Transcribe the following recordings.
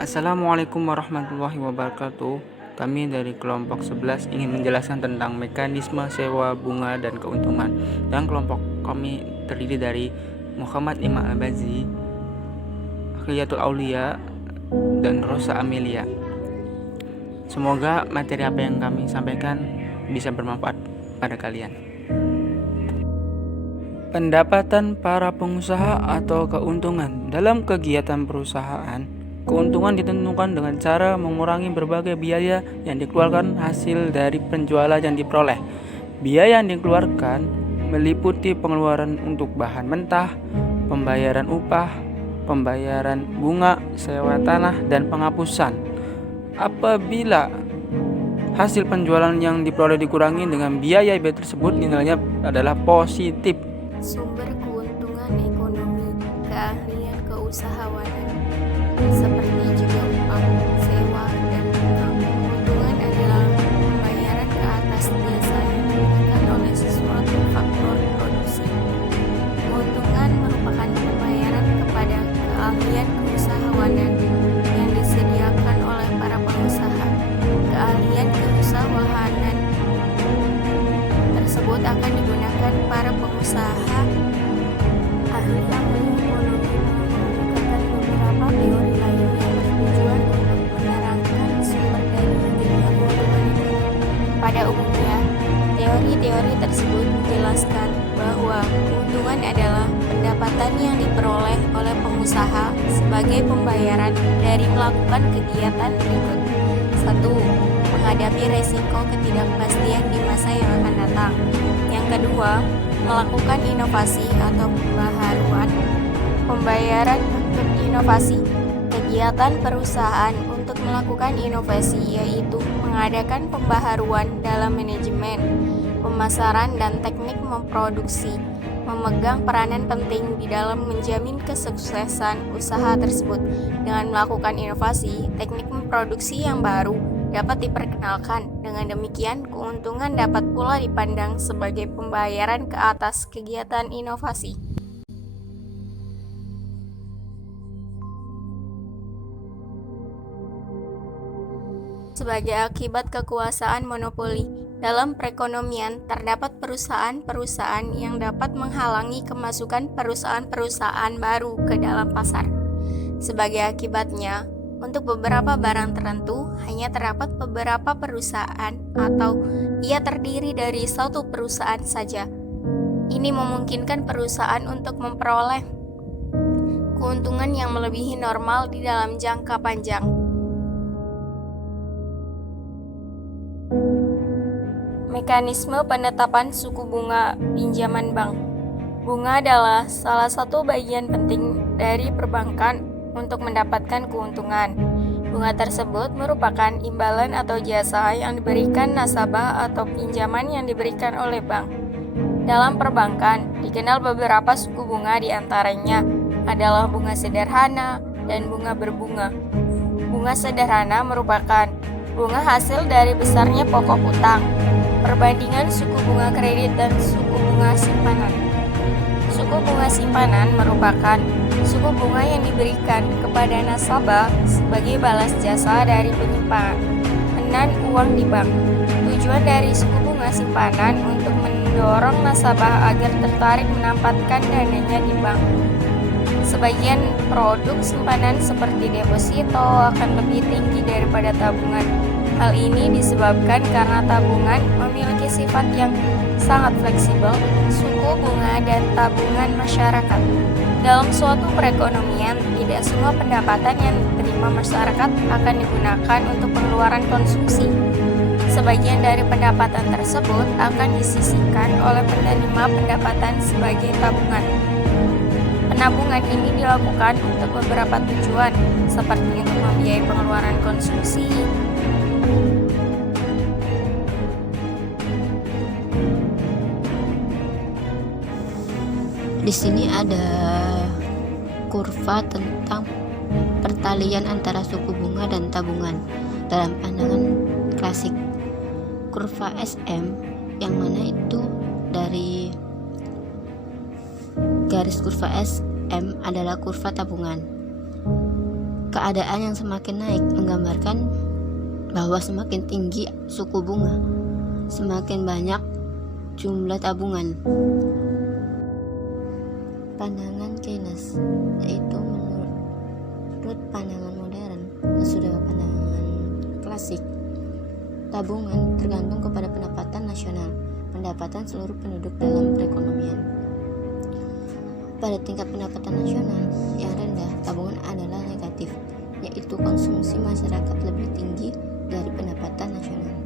Assalamualaikum warahmatullahi wabarakatuh. Kami dari kelompok 11 ingin menjelaskan tentang mekanisme sewa bunga dan keuntungan. Dan kelompok kami terdiri dari Muhammad Imam Al-Bazi, Akhiyatul Aulia, dan Rosa Amelia. Semoga materi apa yang kami sampaikan bisa bermanfaat pada kalian. Pendapatan para pengusaha atau keuntungan dalam kegiatan perusahaan. Keuntungan ditentukan dengan cara mengurangi berbagai biaya yang dikeluarkan hasil dari penjualan yang diperoleh. Biaya yang dikeluarkan meliputi pengeluaran untuk bahan mentah, pembayaran upah, pembayaran bunga, sewa tanah, dan penghapusan. Apabila hasil penjualan yang diperoleh dikurangi dengan biaya tersebut, nilainya adalah positif. Sumber keuntungan ekonomi, keahlian keusahawanan, seperti juga upah, sewa, dan bunga. Keuntungan adalah pembayaran ke atas jasa yang diberikan oleh sesuatu faktor produksi. Keuntungan merupakan pembayaran kepada keahlian keusahawanan yang disediakan oleh para pengusaha. Keahlian keusahawanan tersebut akan digunakan para pengusaha ahli ekonomi mengemukakan beberapa teori lain yang bertujuan untuk menerangkan sumber dari wujudnya keuntungan ekonomi. Pada umumnya, teori-teori tersebut menjelaskan bahwa keuntungan adalah pendapatan yang diperoleh oleh pengusaha sebagai pembayaran dari melakukan kegiatan berikut. 1. Menghadapi resiko ketidakpastian di masa yang akan datang. Yang kedua, melakukan inovasi atau pembaharuan. Pembayaran untuk inovasi. Kegiatan perusahaan untuk melakukan inovasi yaitu mengadakan pembaharuan dalam manajemen, pemasaran, dan teknik memproduksi, memegang peranan penting di dalam menjamin kesuksesan usaha tersebut. Dengan melakukan inovasi, teknik memproduksi yang baru dapat diperkenalkan. Dengan demikian, keuntungan dapat pula dipandang sebagai pembayaran ke atas kegiatan inovasi. Sebagai akibat kekuasaan monopoli dalam perekonomian, terdapat perusahaan-perusahaan yang dapat menghalangi kemasukan perusahaan-perusahaan baru ke dalam pasar. Sebagai akibatnya, untuk beberapa barang tertentu, hanya terdapat beberapa perusahaan atau ia terdiri dari satu perusahaan saja. Ini memungkinkan perusahaan untuk memperoleh keuntungan yang melebihi normal di dalam jangka panjang. Mekanisme penetapan suku bunga pinjaman bank. Bunga adalah salah satu bagian penting dari perbankan untuk mendapatkan keuntungan. Bunga tersebut merupakan imbalan atau jasa yang diberikan nasabah atau pinjaman yang diberikan oleh bank. Dalam perbankan, dikenal beberapa suku bunga, diantaranya adalah bunga sederhana dan bunga berbunga. Bunga sederhana merupakan bunga hasil dari besarnya pokok utang, perbandingan suku bunga kredit dan suku bunga simpanan. Suku bunga simpanan merupakan suku bunga yang diberikan kepada nasabah sebagai balas jasa dari penyimpanan uang di bank. Tujuan dari suku bunga simpanan untuk mendorong nasabah agar tertarik menempatkan dananya di bank. Sebagian produk simpanan seperti deposito akan lebih tinggi daripada tabungan. Hal ini disebabkan karena tabungan memiliki sifat yang sangat fleksibel, suku bunga, dan tabungan masyarakat. Dalam suatu perekonomian, tidak semua pendapatan yang diterima masyarakat akan digunakan untuk pengeluaran konsumsi. Sebagian dari pendapatan tersebut akan disisihkan oleh penerima pendapatan sebagai tabungan. Penabungan ini dilakukan untuk beberapa tujuan, seperti untuk membiayai pengeluaran konsumsi, Di sini ada kurva tentang pertalian antara suku bunga dan tabungan dalam pandangan klasik. Kurva SM yang mana itu dari garis kurva SM adalah kurva tabungan. Keadaan yang semakin naik menggambarkan bahwa semakin tinggi suku bunga, semakin banyak jumlah tabungan. Pandangan Keynes, yaitu menurut pandangan modern sesudah pandangan klasik, tabungan tergantung kepada pendapatan nasional, pendapatan seluruh penduduk dalam perekonomian. Pada tingkat pendapatan nasional yang rendah, tabungan adalah negatif, yaitu konsumsi masyarakat lebih tinggi dari pendapatan nasional.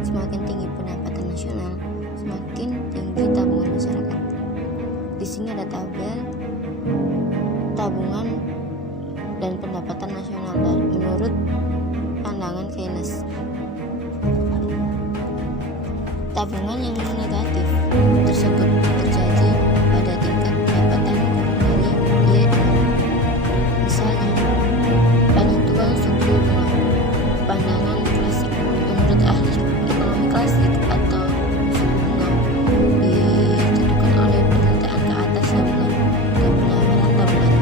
Semakin tinggi pendapatan nasional, semakin tinggi tabungan masyarakat. Di sini ada tabel tabungan dan pendapatan nasional menurut pandangan Keynes. Tabungan yang negatif tersebut terjadi pada tingkat pendapatan dari Y0. Misalnya, penentuan suku bunga. Pandangan klasik menurut ahli ekonomi klasik atau suku bunga ditentukan oleh permintaan ke atas tabungan dan penawaran tabungan.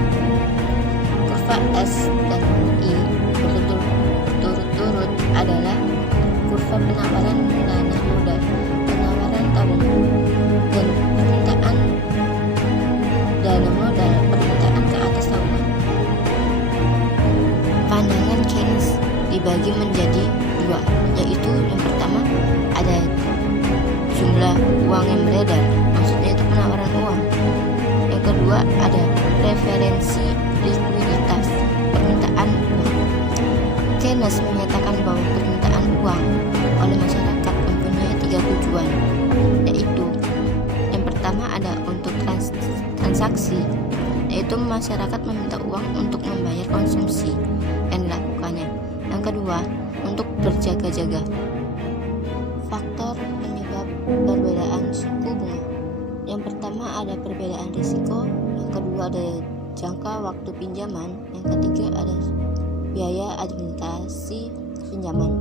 Kurva S dan I berturut-turut adalah kurva penawaran dana modal, penawaran tabungan, dan permintaan dana modal, permintaan ke atas tabungan. Pandangan Keynes dibagi menjadi dua, yaitu yang pertama ada jumlah uang yang beredar, maksudnya itu penawaran uang. Yang kedua ada preferensi likuiditas, permintaan uang. Keynes menyatakan bahwa permintaan uang oleh masyarakat mempunyai 3 tujuan, yaitu yang pertama ada untuk transaksi, yaitu masyarakat meminta uang untuk membayar konsumsi yang dilakukannya. Yang kedua, untuk berjaga-jaga. Faktor penyebab perbedaan suku bunga. Yang pertama ada perbedaan risiko, yang kedua ada jangka waktu pinjaman, yang ketiga ada biaya administrasi pinjaman.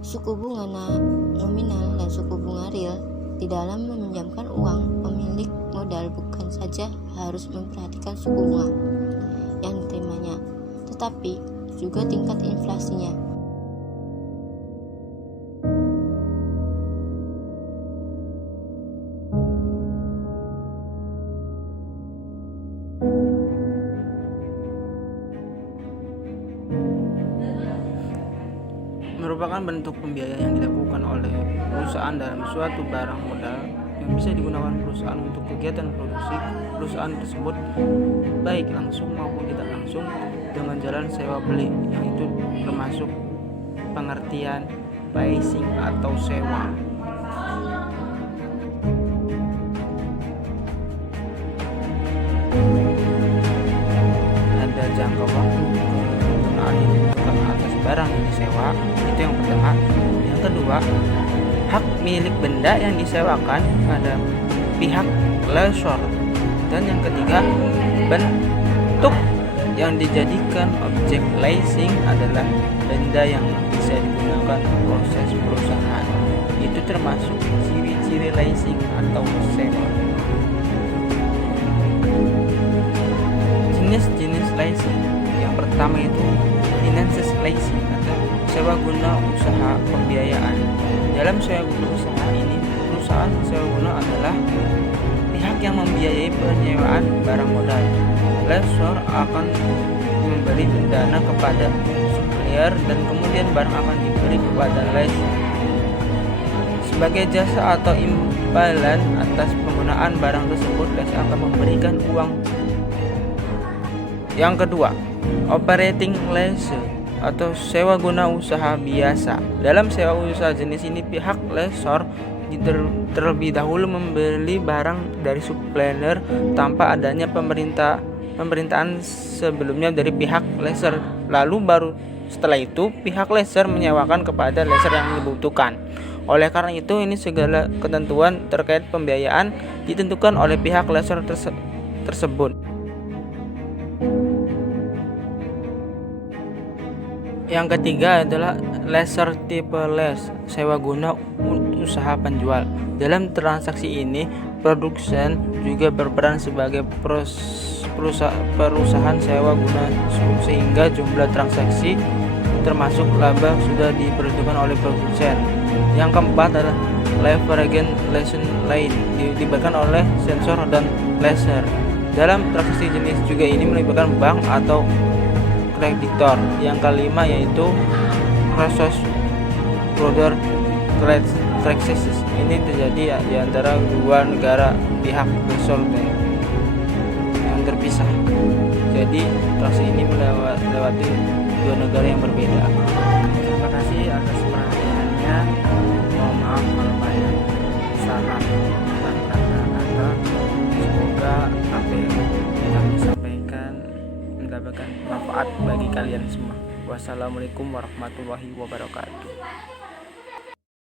Suku bunga nominal dan suku bunga real. Di dalam meminjamkan uang, pemilik modal bukan saja harus memperhatikan suku bunga yang diterimanya, tetapi juga tingkat inflasinya. Merupakan bentuk pembiayaan yang dilakukan oleh perusahaan dalam suatu barang modal yang bisa digunakan perusahaan untuk kegiatan produksi perusahaan tersebut, baik langsung maupun tidak langsung, dengan jalan sewa beli, yang itu termasuk pengertian leasing atau sewa. Ada jangka waktu penggunaan yang ditentukan atas barang yang disewa, itu yang pertama. Yang kedua, hak milik benda yang disewakan pada pihak lessor. Dan yang ketiga, bentuk yang dijadikan objek leasing adalah benda yang bisa digunakan proses perusahaan. Itu termasuk ciri-ciri leasing atau sewa. Jenis-jenis leasing. Yang pertama itu finances leasing atau sewa guna usaha pembiayaan. Dalam sewa guna usaha ini, perusahaan sewa guna adalah pihak yang membiayai penyewaan barang modal. Lessor akan memberi dana kepada supplier dan kemudian barang akan diberi kepada lessor sebagai jasa atau imbalan atas penggunaan barang tersebut. Lessor akan memberikan uang. Yang kedua, operating lease atau sewa guna usaha biasa. Dalam sewa usaha jenis ini, pihak lessor terlebih dahulu membeli barang dari supplier tanpa adanya pemerintahan sebelumnya dari pihak lessor. Lalu baru setelah itu pihak lessor menyewakan kepada lessor yang dibutuhkan. Oleh karena itu, ini segala ketentuan terkait pembiayaan ditentukan oleh pihak lessor tersebut. Yang ketiga adalah lessor tipe lease, sewa guna usaha penjual. Dalam transaksi ini, produsen juga berperan sebagai perusahaan sewa guna, sehingga jumlah transaksi termasuk laba sudah diperhitungkan oleh produsen. Yang keempat adalah leveragation lain, dilibatkan oleh sensor dan laser. Dalam transaksi jenis juga ini melibatkan bank atau kreditor. Yang kelima yaitu cross border transactions. Ini terjadi di antara dua negara pihak konsumen yang terpisah. Jadi transaksi ini melewati dua negara yang berbeda. Terima kasih atas perhatiannya. Mohon maaf kalau banyak salah kata-kata. Semoga apa yang kami sampaikan mendapatkan manfaat bagi kalian semua. Wassalamualaikum warahmatullahi wabarakatuh.